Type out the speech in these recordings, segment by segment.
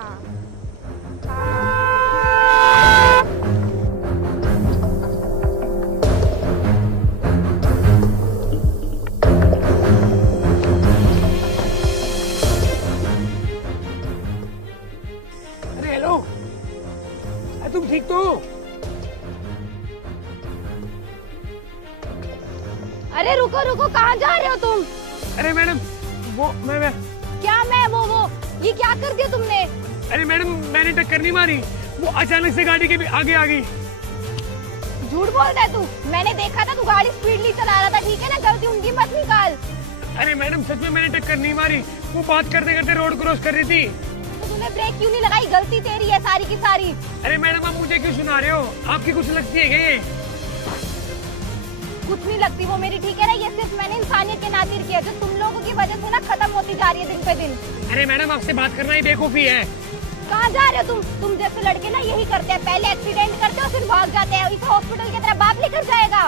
हाँ। अरे हेलो, तुम ठीक तो हो? अरे रुको रुको, कहाँ जा रहे हो तुम? अरे मैडम वो मैं क्या मैं वो ये क्या कर दिया तुमने? अरे मैडम मैंने टक्कर नहीं मारी, वो अचानक से गाड़ी के भी आगे आ गई। झूठ बोलता है तू। मैंने देखा था तू गाड़ी स्पीडली चला रहा था, ठीक है ना? गलती उनकी मत निकाल। अरे मैडम सच में मैंने टक्कर नहीं मारी, वो बात करते करते रोड क्रॉस कर रही थी। तो तूने ब्रेक क्यों नहीं लगाई? गलती तेरी है सारी की सारी। अरे मैडम आप मुझे क्यों सुना रहे हो? आपकी कुछ लगती है क्या ये? कुछ नहीं लगती वो मेरी, ठीक है ना? ये सिर्फ मैंने इंसानियत के नाते किया, जो तुम लोगों की वजह से ना खत्म होती जा रही है दिन पे दिन। अरे मैडम आपसे बात करना ही बेवकूफी है। कहाँ जा रहे हो तुम जैसे लड़के ना यही करते हैं, पहले एक्सीडेंट करते हैं फिर भाग जाते हैं। इसे हॉस्पिटल की तरह बाप लेकर जाएगा।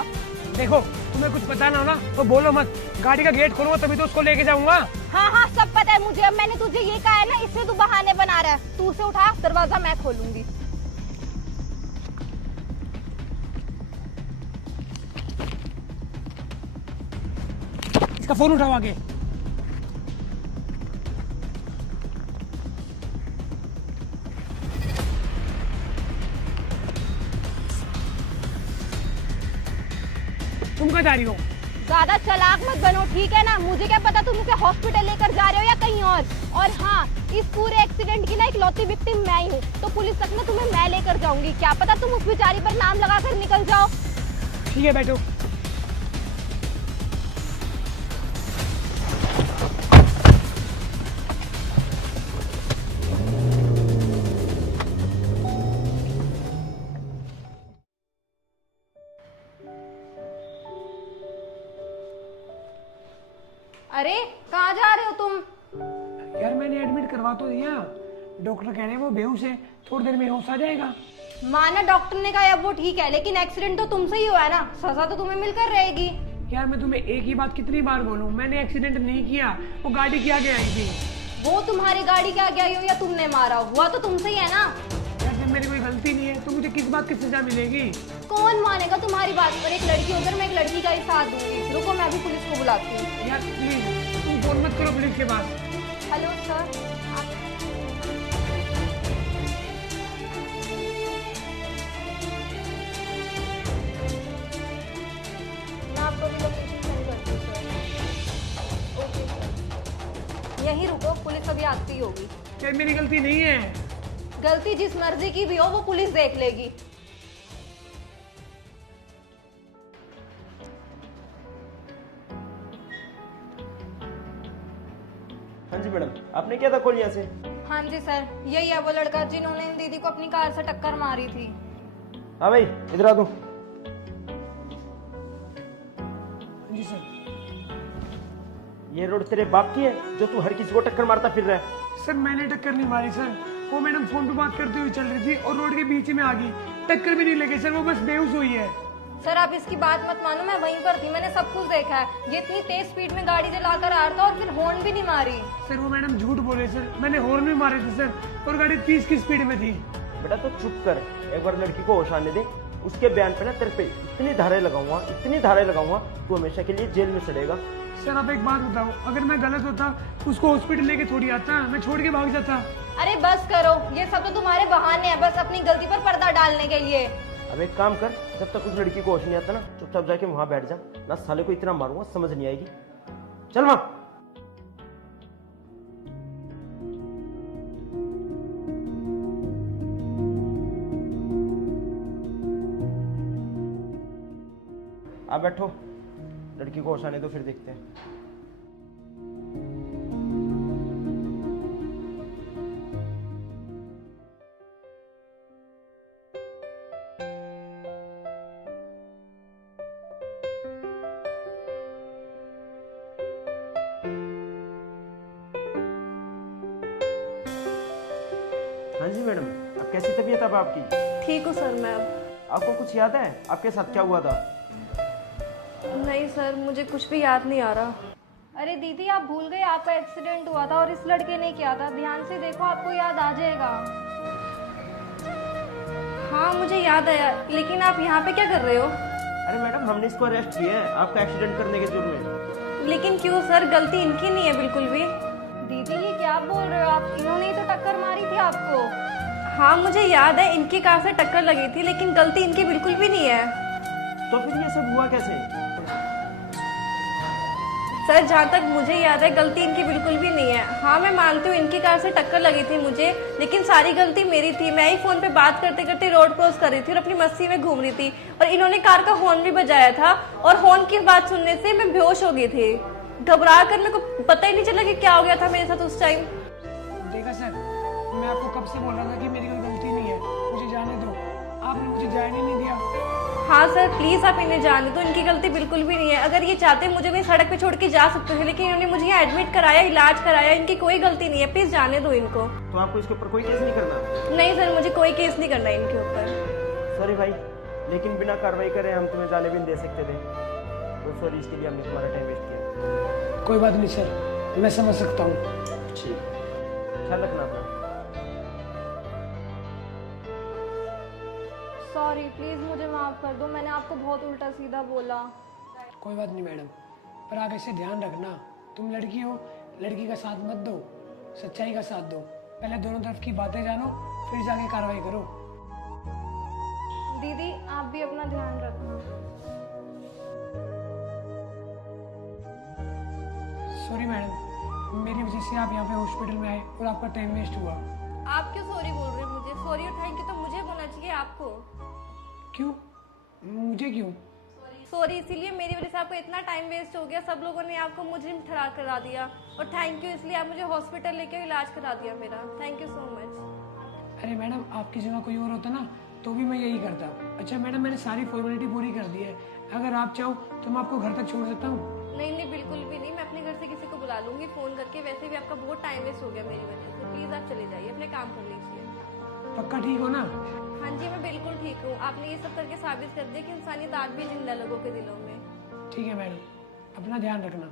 देखो तुम्हें कुछ पता ना हो ना तो बोलो मत, गाड़ी का गेट खोलूंगा तभी तो उसको लेके जाऊंगा। हाँ हाँ सब पता है मुझे। अब मैंने तुझे ये कहा है ना, इससे तू बहाने बना रहा है। तू उसे उठा, दरवाजा मैं खोलूंगी। इसका फोन उठाओ आगे। तुम कहाँ जा रही हो? ज्यादा चालाक मत बनो, ठीक है ना? मुझे क्या पता तुम उसे हॉस्पिटल लेकर जा रहे हो या कहीं और हाँ, इस पूरे एक्सीडेंट की ना इकलौती विक्टिम मैं ही हूँ, तो पुलिस तक में तुम्हें मैं लेकर जाऊंगी। क्या पता तुम उस बेचारी पर नाम लगाकर निकल जाओ। ठीक है बैठो। अरे कहाँ जा रहे हो तुम? यार मैंने एडमिट करवा तो दिया, डॉक्टर कह रहे हैं वो बेहोश है, थोड़ी देर में होश आ जाएगा। माना डॉक्टर ने कहा अब वो ठीक है, लेकिन एक्सीडेंट तो तुमसे ही हुआ है ना, सजा तो तुम्हें मिलकर रहेगी। यार मैं तुम्हें एक ही बात कितनी बार बोलूं, मैंने एक्सीडेंट नहीं किया, वो गाड़ी के आगे आई थी। वो तुम्हारी गाड़ी के आगे आई हो या तुमने मारा हो, हुआ तो तुमसे ही है ना। यार जब मेरी कोई गलती नहीं है तो मुझे किस बात की सजा मिलेगी? कौन मानेगा तुम्हारी बात पर? एक लड़की होकर मैं एक लड़की का ही साथ दूंगी। रुको मैं अभी पुलिस को बुलाती हूँ। यार प्लीज तुम फोन मत करो पुलिस के पास। हेलो सर, मैं आपको अभी लोकेशन सेंड करती हूँ सर। ओके सर, यहीं रुको, पुलिस अभी आती होगी। यार मेरी गलती नहीं है। गलती जिस मर्जी की भी हो वो पुलिस देख लेगी। हाँ जी मैडम, आपने क्या था कॉल यहाँ से? हाँ जी सर, यही है वो लड़का जिन्होंने इन दीदी को अपनी कार से टक्कर मारी थी। हाँ भाई इधर आ दो। जी सर। ये रोड तेरे बाप की है जो तू हर किसी को टक्कर मारता फिर रहा है? सर मैंने टक्कर नहीं मारी सर, वो मैडम फोन पे बात करते हुए चल रही थी और रोड के बीच में आ गई, टक्कर भी नहीं लगी सर, वो बस बेहोश हुई है। सर आप इसकी बात मत मानो, मैं वहीं पर थी, मैंने सब कुछ देखा है। ये इतनी तेज स्पीड में गाड़ी चलाकर आ रहा था और फिर हॉर्न भी नहीं मारी। सर वो मैडम झूठ बोले सर, मैंने हॉर्न भी मारे थे सर, और गाड़ी 30 की स्पीड में थी। बेटा तो चुप कर, एक बार लड़की को होश आने दे। उसके बयान पे ना तेरे पे इतनी धाराएं लगाऊंगा तू हमेशा के लिए जेल में सड़ेगा। सर आप एक बात बताओ, अगर मैं गलत होता उसको हॉस्पिटल लेके थोड़ी आता, मैं छोड़ के भाग जाता। अरे बस करो, ये सब तो तुम्हारे बहाने हैं, बस अपनी गलती पर पर्दा डालने के लिए। अब एक काम कर, जब तक उस लड़की को होश नहीं आता ना, चुपचाप जाके वहां बैठ जा, ना साले को इतना मारूंगा समझ नहीं आएगी। चल वहां। आप बैठो, लड़की को होश आने दो फिर देखते हैं। हाँ जी मैडम, अब कैसी तबीयत अब आपकी? ठीक हूँ सर मैं अब। आपको कुछ याद है आपके साथ क्या हुआ था? नहीं सर, मुझे कुछ भी याद नहीं आ रहा। अरे दीदी आप भूल गए आपका एक्सीडेंट हुआ था और इस लड़के ने किया था। ध्यान से देखो आपको याद आ जाएगा। हाँ मुझे याद आया, लेकिन आप यहाँ पे क्या कर रहे हो? अरे मैडम, हमने इसको अरेस्ट किया है आपका एक्सीडेंट करने के जुर्म में। लेकिन क्यों सर, गलती इनकी नहीं है बिल्कुल भी। दीदी ये क्या बोल रहे हो आप? इन्होंने ही तो टक्कर मारी थी आपको। हाँ मुझे याद है, इनकी कार से टक्कर लगी थी, लेकिन गलती इनकी बिल्कुल भी नहीं है। तो फिर ये सब हुआ कैसे? सर जहाँ तक मुझे याद है गलती इनकी बिल्कुल भी नहीं है। हाँ मैं मानती हूँ इनकी कार से टक्कर लगी थी मुझे, लेकिन सारी गलती मेरी थी। मैं ही फोन पे बात करते करते रोड क्रॉस कर रही थी और अपनी मस्ती में घूम रही थी, और इन्होंने कार का हॉर्न भी बजाया था, और हॉर्न की बात सुनने से मैं बेहोश हो गई थी। घबरा कर मेरे को पता ही नहीं चला कि क्या हो गया था मेरे साथ उस टाइम। देखा सर, मैं आपको कब से बोल रहा था कि मेरी कोई गलती नहीं है, मुझे जाने दो। आपने मुझे जाने नहीं दिया। हाँ सर प्लीज आप इन्हें जाने दो, इनकी गलती बिल्कुल भी नहीं है। अगर ये चाहते मुझे भी सड़क पे छोड़ के जा सकते थे, लेकिन इन्होंने मुझे यहाँ एडमिट कराया, इलाज कराया, इनकी कोई गलती नहीं है। प्लीज जाने दो इनको। तो आपको इसके ऊपर कोई केस नहीं करना? नहीं सर मुझे कोई केस नहीं करना इनके ऊपर। सॉरी भाई, लेकिन बिना कार्रवाई करे हम तुम्हें जाने भी नहीं दे सकते थे, तो सॉरी, इसके लिए हमने तुम्हारा टाइम वेस्ट किया। कोई बात नहीं सर, मैं समझ सकता हूँ। ठीक, ख्याल रखना अपना। सॉरी प्लीज मुझे माफ कर दो, मैंने आपको बहुत उल्टा सीधा बोला। कोई बात नहीं मैडम, पर आगे से ध्यान रखना, तुम लड़की हो, लड़की का साथ मत दो, सच्चाई का साथ दो। पहले दोनों तरफ की बातें जानो, फिर जाके कार्रवाई करो। दीदी आप भी अपना ध्यान रखना। सॉरी मैडम, मेरी वजह से आप यहाँ पे हॉस्पिटल में आए और आपका टाइम वेस्ट हुआ। आप क्यों सॉरी बोल रहे हो मुझे? सॉरी और थैंक यू तो मुझे बोलना चाहिए आपको। क्यों? मुझे क्यों? सॉरी इसीलिए मेरी वजह से आपको इतना टाइम वेस्ट हो गया, सब लोगों ने आपको मुजरिम ठहरा करा दिया, और थैंक यू इसलिए आप मुझे हॉस्पिटल लेके इलाज करा दिया मेरा। Thank you so much. अरे मैडम, आपकी जगह कोई और होता ना तो भी मैं यही करता। अच्छा मैडम, मैंने सारी फॉर्मेलिटी पूरी कर दी है, अगर आप चाहो तो मैं आपको घर तक छोड़ सकता हूँ। नहीं नहीं बिल्कुल भी नहीं, मैं अपने घर से किसी को बुला लूंगी फोन करके। वैसे भी आपका बहुत टाइम वेस्ट हो गया मेरी वजह से। प्लीज आप चले जाइए, अपने काम कर लीजिए। पक्का ठीक हो ना? हाँ जी मैं बिल्कुल ठीक हूँ। आपने ये सब करके साबित कर दिया कि इंसानियत आज भी जिंदा लोगों के दिलों में। ठीक है मैडम, अपना ध्यान रखना।